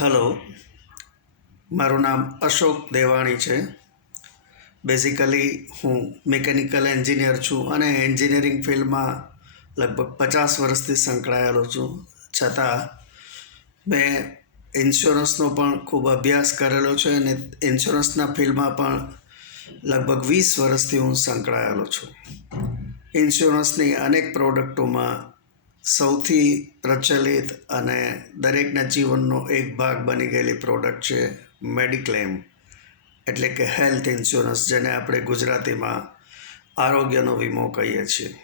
Hello મારું નામ અશોક દેવાણી છે. બેઝિકલી હું મિકેનિકલ એન્જિનિયર છું અને એન્જિનિયરિંગ ફિલ્ડમાં લગભગ પચાસ વર્ષથી સંકળાયેલો છું. છતાં, મેં ઇન્સ્યોરન્સનો પણ ખૂબ અભ્યાસ કરેલો છે અને ઇન્સ્યોરન્સના ફિલ્ડમાં પણ લગભગ વીસ વર્ષથી હું સંકળાયેલો છું. ઇન્સ્યોરન્સની અનેક પ્રોડક્ટોમાં સૌથી પ્રચલિત અને દરેકના જીવનનો એક ભાગ બની ગયેલી પ્રોડક્ટ છે મેડિક્લેમ એટલે કે હેલ્થ ઇન્સ્યોરન્સ જેને આપણે ગુજરાતીમાં આરોગ્યનો વીમો કહીએ છીએ.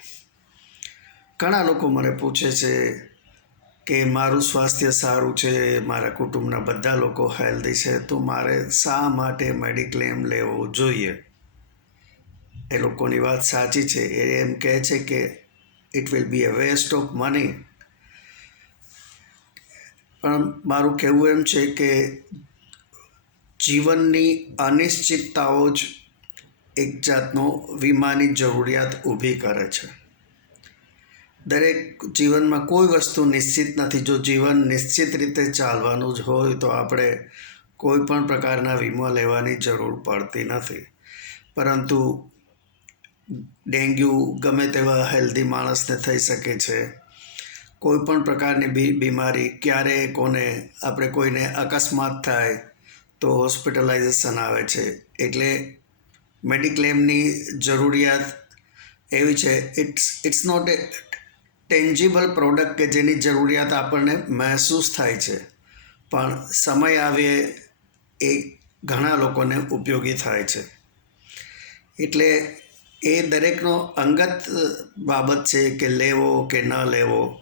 ઘણા લોકો મને પૂછે છે કે મારું સ્વાસ્થ્ય સારું છે, મારા કુટુંબના બધા લોકો હેલ્ધી છે, તો મારે શા માટે મેડિક્લેમ લેવો જોઈએ? એ લોકોની વાત સાચી છે. એ એમ કહે છે કે it will be a waste of money પણ મારું કહેવું એમ છે કે જીવનની અનિશ્ચિતતાઓ જ એક જાતનો વીમાની જરૂરિયાત ઊભી કરે છે. દરેક જીવનમાં કોઈ વસ્તુ નિશ્ચિત નથી. જો જીવન નિશ્ચિત રીતે ચાલવાનું જ હોય તો આપણે કોઈ પણ પ્રકારના વીમો લેવાની જરૂર પડતી નથી. પરંતુ ડેન્ગ્યુ ગમે તેવા હેલ્ધી માણસને થઈ શકે છે. કોઈ પણ પ્રકારની બી, બીમારી ક્યારે કોને, આપણે કોઈને અકસ્માત થાય તો હોસ્પિટલાઇઝેશન આવે છે. એટલે મેડિક્લેમની જરૂરિયાત એવી છે it's it's not a tangible product કે જેની જરૂરિયાત આપણને મહેસૂસ થાય છે. પણ સમય આવે એ ઘણા લોકોને ઉપયોગી થાય છે. એટલે એ દરેકનો અંગત બાબત છે કે લેવો કે ન લેવો.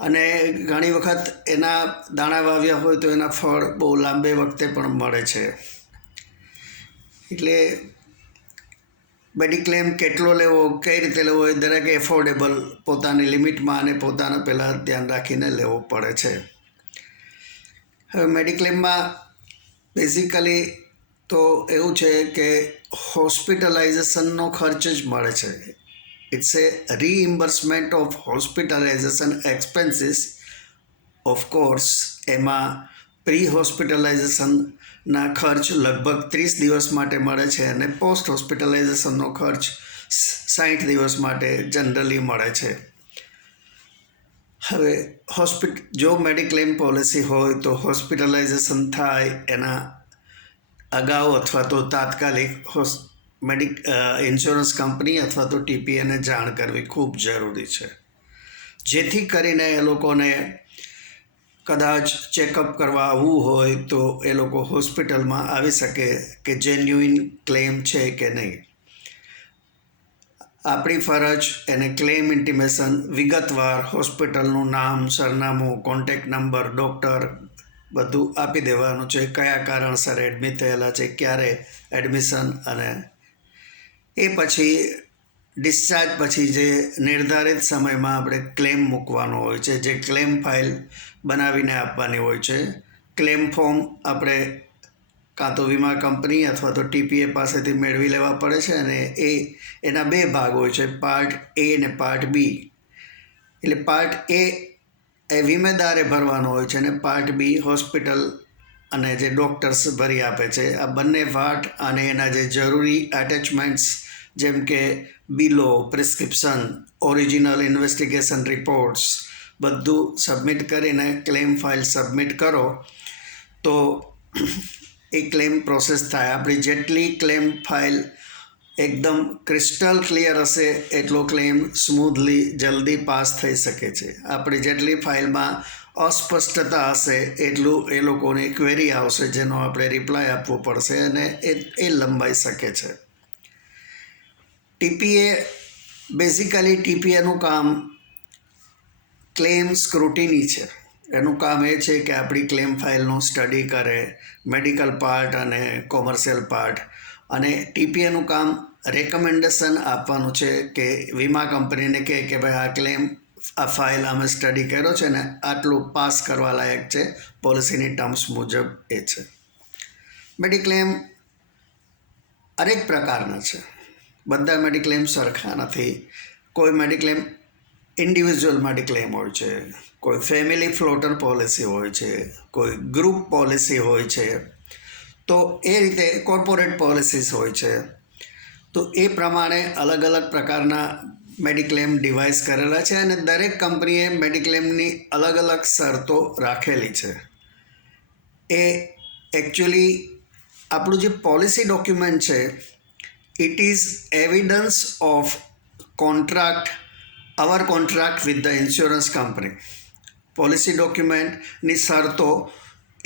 અને ઘણી વખત એના દાણા વાવ્યા હોય તો એના ફળ બહુ લાંબે વખતે પણ મળે છે. એટલે મેડિક્લેમ કેટલો લેવો, કઈ રીતે લેવો એ દરેક એફોર્ડેબલ પોતાની લિમિટમાં અને પોતાના પહેલાં ધ્યાન રાખીને લેવો પડે છે. હવે મેડિક્લેમમાં બેઝિકલી તો એવું છે કે હોસ્પિટલાઇઝેશનનો ખર્ચ જ મળે છે. It's a reimbursement of hospitalisation expenses of course એમાં પ્રી હોસ્પિટલાઇઝેશનના ખર્ચ લગભગ ત્રીસ દિવસ માટે મળે છે અને પોસ્ટ હોસ્પિટલાઇઝેશનનો ખર્ચ સાઠ દિવસ માટે જનરલી મળે છે. હવે, હોસ્પિટ, જો મેડિક્લેમ પોલિસી હોય તો હોસ્પિટલાઇઝેશન થાય એના અગાઉ અથવા તો તાત્કાલિક હોસ મેડિક ઇન્સ્યોરન્સ કંપની અથવા તો ટીપીએને જાણ કરવી ખૂબ જરૂરી છે. જેથી કરીને એ લોકોને કદાચ ચેકઅપ કરવા આવવું હોય તો એ લોકો હોસ્પિટલમાં આવી શકે કે જેન્યુઇન ક્લેમ છે કે નહીં. આપણી ફરજ એને ક્લેમ ઇન્ટિમેશન વિગતવાર હોસ્પિટલનું નામ, સરનામું કોન્ટેક્ટ નંબર ડૉક્ટર બધું આપી દેવાનું છે. કયા કારણસર એડમિટ થયેલા છે, ક્યારે એડમિશન અને એ પછી ડિસ્ચાર્જ પછી જે નિર્ધારિત સમયમાં આપણે ક્લેમ મૂકવાનો હોય છે, જે ક્લેમ ફાઇલ બનાવીને આપવાની હોય છે. ક્લેમ ફોર્મ આપણે કાં તો વીમા કંપની અથવા તો ટીપીએ પાસેથી મેળવી લેવા પડે છે અને એ એના બે ભાગ હોય છે પાર્ટ એ ને પાર્ટ બી એટલે પાર્ટ એ એ વીમેદારે ભરવાનો હોય છે અને પાર્ટ બી હોસ્પિટલ અને જે ડૉક્ટર્સ ભરી આપે છે. આ બંને પાર્ટ અને એના જે જરૂરી એટેચમેન્ટ્સ જેમ કે બિલો, પ્રિસ્ક્રિપ્શન ઓરિજિનલ ઇન્વેસ્ટિગેશન રિપોર્ટ્સ બધું સબમિટ કરીને ક્લેમ ફાઇલ સબમિટ કરો તો એ ક્લેમ પ્રોસેસ થાય. આપણી જેટલી ક્લેમ ફાઇલ એકદમ ક્રિસ્ટલ ક્લિયર હશે એટલો ક્લેમ સ્મૂધલી જલ્દી પાસ થઈ શકે છે. આપણી જેટલી ફાઇલમાં અસ્પષ્ટતા હશે, એટલું એ લોકોને ક્વેરી આવશે, જેનો આપણે રિપ્લાય આપવો પડશે અને એ એ લંબાઈ શકે છે. ટીપીએ બેઝિકલી ટીપીએનું કામ ક્લેમ સ્ક્રુટિની છે. એનું કામ એ છે કે આપણી ક્લેમ ફાઇલનું સ્ટડી કરે મેડિકલ પાર્ટ અને કોમર્શિયલ પાર્ટ અને ટીપીએનું કામ રેકમેન્ડેશન આપવાનું છે કે વીમા કંપનીને કહે કે ભાઈ આ ક્લેમ આ ફાઇલ અમે સ્ટડી કર્યો છે ને આટલું પાસ કરવા લાયક છે. પોલિસીની ટર્મ્સ મુજબ એ છે. મેડિક્લેમ અનેક પ્રકારના છે. બધા મેડિક્લેમ સરખા નથી. કોઈ મેડિક્લેમ ઇન્ડિવિજ્યુઅલ મેડિક્લેમ હોય છે. કોઈ ફેમિલી ફ્લોટર પોલિસી હોય છે. કોઈ ગ્રુપ પોલિસી હોય છે. તો એ રીતે કોર્પોરેટ પોલિસીસ હોય છે. તો એ પ્રમાણે અલગ અલગ પ્રકારના મેડિક્લેમ ડિવાઇસ કરેલા છે અને દરેક કંપનીએ મેડિક્લેમની અલગ અલગ શરતો રાખેલી છે. એ એકચ્યુઅલી આપણું જે પોલિસી ડોક્યુમેન્ટ છે it is evidence of contract our contract with the insurance company policy ડોક્યુમેન્ટની શરતો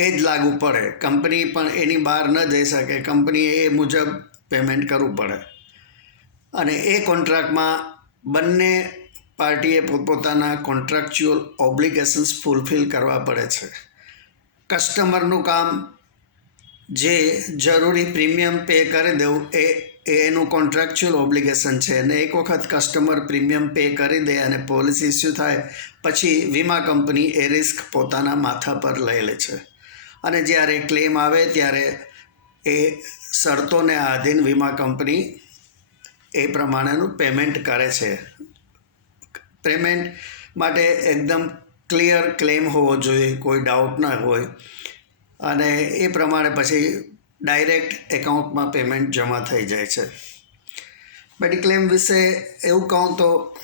એ જ લાગુ પડે. કંપની પણ એની બહાર ન જઈ શકે. કંપનીએ એ મુજબ પેમેન્ટ કરવું પડે. અને એ કોન્ટ્રાક્ટમાં બંને પાર્ટીએ પોતપોતાના કોન્ટ્રાક્ચ્યુઅલ ઓબ્લિગેશન્સ ફૂલફિલ કરવા પડે છે. કસ્ટમરનું કામ જે જરૂરી પ્રીમિયમ પે કરી દેવું, એ એનું કોન્ટ્રાક્ચ્યુઅલ ઓબ્લિગેશન છે. અને એક વખત કસ્ટમર પ્રીમિયમ પે કરી દે અને પોલિસી ઇસ્યુ થાય, પછી વીમા કંપની એ રિસ્ક પોતાના માથા પર લઈ લે છે. અને જ્યારે ક્લેમ આવે ત્યારે એ શરતોને આધીન વીમા કંપની એ પ્રમાણેનું પેમેન્ટ કરે છે. પેમેન્ટ માટે એકદમ ક્લિયર ક્લેમ હોવો જોઈએ, કોઈ ડાઉટ ન હોય. અને એ પ્રમાણે પછી ડાયરેક્ટ એકાઉન્ટમાં પેમેન્ટ જમા થઈ જાય છે. મેડિક્લેમ વિશે એવું કહું તો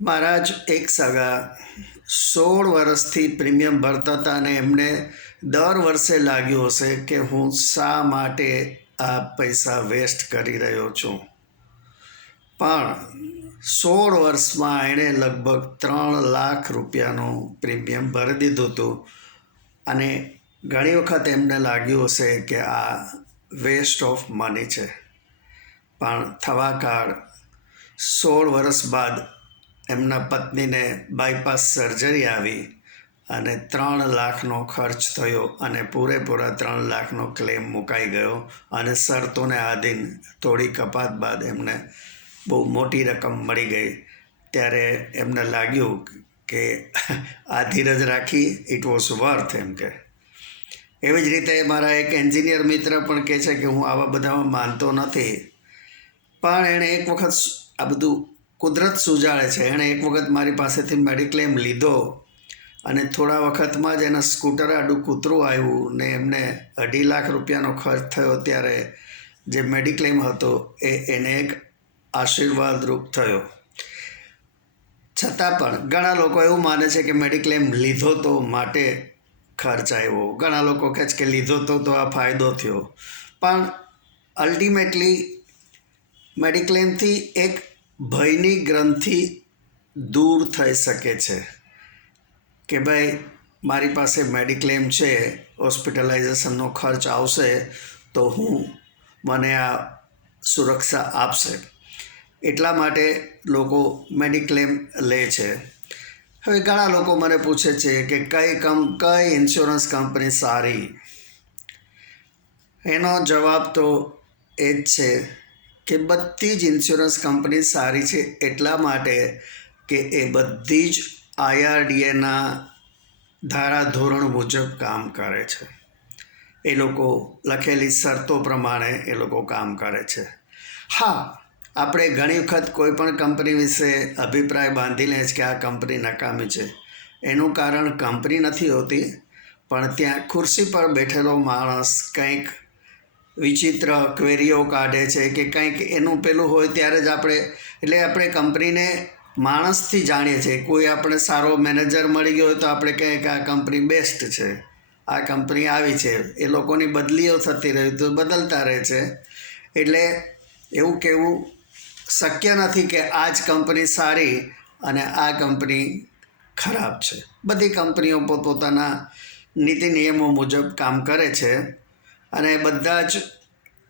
મારા જ એક સગા સોળ વર્ષથી પ્રીમિયમ ભરતા હતા અને એમને દર વર્ષે લાગ્યું હશે કે હું શા માટે આ પૈસા વેસ્ટ કરી રહ્યો છું. પણ સોળ વર્ષમાં એણે લગભગ ત્રણ લાખ રૂપિયાનું પ્રીમિયમ ભરી દીધું હતું અને ઘણી વખત એમને લાગ્યું હશે કે આ વેસ્ટ ઓફ મની છે. પણ થવા કાળ સોળ વર્ષ બાદ એમના પત્નીને બાયપાસ સર્જરી આવી અને ત્રણ લાખનો ખર્ચ થયો અને પૂરેપૂરા ત્રણ લાખનો ક્લેમ મુકાઈ ગયો અને શરતોને આધીન થોડી કપાત બાદ એમને બહુ મોટી રકમ મળી ગઈ. ત્યારે એમને લાગ્યું કે આ ધીરજ રાખી ઇટ વોઝ વર્થ એમ કે. એવી જ રીતે મારા એક એન્જિનિયર મિત્ર પણ કહે છે કે હું આવા બધામાં માનતો નથી. પણ એણે એક વખત આ બધું કુદરત સુજાડે છે. એણે એક વખત મારી પાસેથી મેડિક્લેમ લીધો અને થોડા વખતમાં જ એના સ્કૂટર આડું કૂતરું આવ્યું ને એમને અઢી લાખ રૂપિયાનો ખર્ચ થયો ત્યારે જે મેડિક્લેમ હતો એ એને એક આશીર્વાદરૂપ થયો. છતાં પણ ઘણા લોકો એવું માને છે કે મેડિક્લેમ લીધો તો માટે ખર્ચ આવ્યો. ઘણા લોકો કહે છે કે લીધો તો તો આ ફાયદો થયો. પણ અલ્ટિમેટલી મેડિક્લેમથી એક ભયની ગ્રંથિ દૂર થઈ શકે છે કે ભાઈ, મારી પાસે મેડિક્લેમ છે, હોસ્પિટલાઇઝેશનનો ખર્ચ આવશે, તો હું મને આ સુરક્ષા આપશે. એટલા માટે લોકો મેડિક્લેમ લે છે. હવે ઘણા લોકો મને પૂછે છે કે કઈ કમ, કઈ ઇન્સ્યોરન્સ કંપની સારી? એનો જવાબ તો એ જ છે કે બધી જ ઇન્સ્યોરન્સ કંપની સારી છે એટલા માટે કે એ બધી જ આઈઆરડીએના ધારાધોરણ મુજબ કામ કરે છે. એ લોકો લખેલી શરતો પ્રમાણે એ લોકો કામ કરે છે. હા, આપણે ઘણી વખત કોઈ પણ કંપની વિશે અભિપ્રાય બાંધી લે છે કે આ કંપની નકામી છે. એનું કારણ કંપની નથી હોતી, પણ ત્યાં ખુરશી પર બેઠેલો માણસ કંઈક વિચિત્ર ક્વેરીઓ કાઢે છે કે કંઈક એનું પેલું હોય ત્યારે જ આપણે, એટલે આપણે કંપનીને માણસથી જાણીએ છીએ. કોઈ આપણે સારો મેનેજર મળી ગયો હોય તો આપણે કહીએ કે આ કંપની બેસ્ટ છે, આ કંપની આવી છે. એ લોકોની બદલીઓ થતી રહી, તો બદલતા રહે છે. એટલે એવું કહેવું શક્ય નથી કે આ જ કંપની સારી અને આ કંપની ખરાબ છે. બધી કંપનીઓ પોતપોતાના નીતિ નિયમો મુજબ કામ કરે છે. અને બધા જ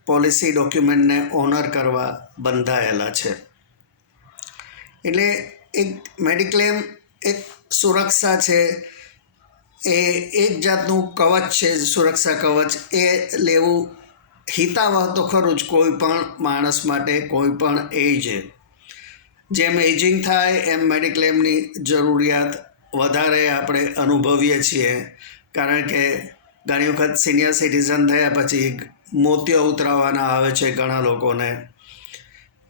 પોલિસી ડોક્યુમેન્ટને ઓનર કરવા બંધાયેલા છે. એટલે એક મેડિક્લેમ એક સુરક્ષા છે. એ એક જાતનું કવચ છે, સુરક્ષા કવચ. એ લેવું હિતાવહ તો ખરું જ, કોઈ પણ માણસ માટે કોઈ પણ એજે. જેમ એજિંગ થાય, એમ મેડિક્લેમની જરૂરિયાત વધારે આપણે અનુભવીએ છીએ. કારણ કે ઘણી વખત સિનિયર સિટીઝન થયા પછી મોતિયો ઉતરાવવાના આવે છે ઘણા લોકોને.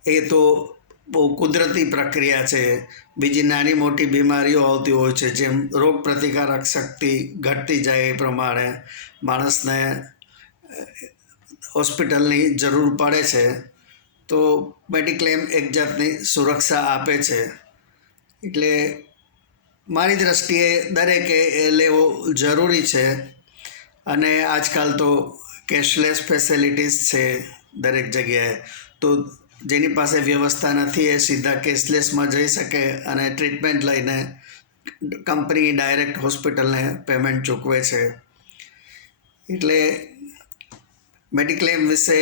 એ તો બહુ કુદરતી પ્રક્રિયા છે. બીજી નાની મોટી બીમારીઓ આવતી હોય છે, જેમ રોગ પ્રતિકારક શક્તિ ઘટતી જાય એ પ્રમાણે માણસને હોસ્પિટલની જરૂર પડે છે. તો મેડિક્લેમ એક જાતની સુરક્ષા આપે છે. એટલે મારી દ્રષ્ટિએ દરેકે એ લેવો જરૂરી છે. અને આજકાલ તો કેશલેસ ફેસિલિટીઝ છે દરેક જગ્યાએ. તો જેની પાસે વ્યવસ્થા નથી એ સીધા કેશલેસમાં જઈ શકે અને ટ્રીટમેન્ટ લઈને કંપની ડાયરેક્ટ હોસ્પિટલને પેમેન્ટ ચૂકવે છે. એટલે મેડિક્લેમ વિશે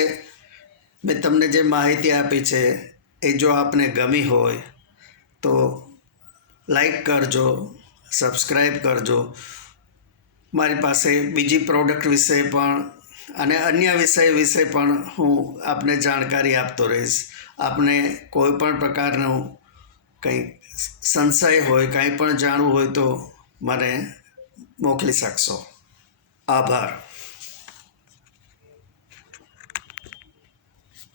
મેં તમને જે માહિતી આપી છે એ જો આપને ગમી હોય તો લાઈક કરજો સબસ્ક્રાઈબ કરજો. મારી પાસે બીજી પ્રોડક્ટ વિશે પણ અને અન્ય વિષય વિશે પણ હું આપને જાણકારી આપતો રહીશ. આપને કોઈ પણ પ્રકારનું કંઈ સંશય હોય, કાંઈ પણ જાણવું હોય તો મને મોકલી શકશો. આભાર.